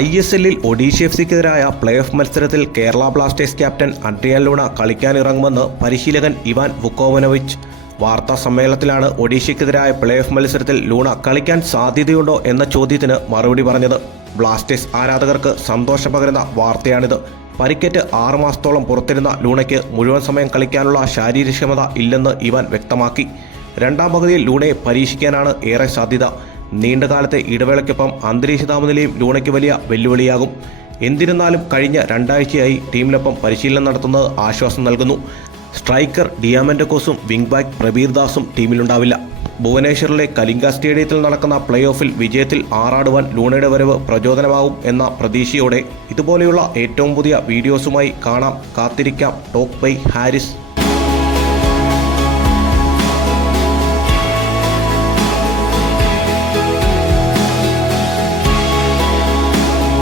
ISLൽ ഒഡീഷ എഫ്സിക്കെതിരായ play off മത്സരത്തിൽ Kerala Blasters captain Adrian Luna കളിക്കാനിറങ്ങുമെന്ന് പരിശീലകൻ ഇവാൻ വുക്കോവനോവിച്ച്. വാർത്താ സമ്മേളനത്തിലാണ് ഒഡീഷയ്ക്കെതിരായ പ്ലേ ഓഫ് മത്സരത്തിൽ ലൂണ കളിക്കാൻ സാധ്യതയുണ്ടോ എന്ന ചോദ്യത്തിന് മറുപടി പറഞ്ഞത്. ബ്ലാസ്റ്റേഴ്സ് ആരാധകർക്ക് സന്തോഷം പകരുന്ന വാർത്തയാണിത്. പരിക്കേറ്റ് 6 മാസത്തോളം പുറത്തിരുന്ന ലൂണയ്ക്ക് മുഴുവൻ സമയം കളിക്കാനുള്ള ശാരീരികക്ഷമത ഇല്ലെന്ന് ഇവാൻ വ്യക്തമാക്കി. രണ്ടാം പകുതിയിൽ ലൂണയെ പരീക്ഷിക്കാനാണ് ഏറെ സാധ്യത. നീണ്ടകാലത്തെ ഇടവേളയ്ക്കൊപ്പം അന്തരീക്ഷ താപനിലയും ലൂണയ്ക്ക് വലിയ വെല്ലുവിളിയാകും. എന്നിരുന്നാലും കഴിഞ്ഞ 2 ആഴ്ചയായി ടീമിനൊപ്പം പരിശീലനം നടത്തുന്നത് ആശ്വാസം നൽകുന്നു. സ്ട്രൈക്കർ ഡിയാമൻഡക്കോസും വിംഗ് ബാക്ക് പ്രബീർ ദാസും ടീമിലുണ്ടാവില്ല. ഭുവനേശ്വറിലെ കലിംഗ സ്റ്റേഡിയത്തിൽ നടക്കുന്ന പ്ലേ ഓഫിൽ വിജയത്തിൽ ആറാടുവാൻ ലൂണയുടെ വരവ് പ്രചോദനമാകും എന്ന പ്രതീക്ഷയോടെ ഇതുപോലെയുള്ള ഏറ്റവും പുതിയ വീഡിയോസുമായി കാണാം. കാത്തിരിക്കാം. Talk bye Haris.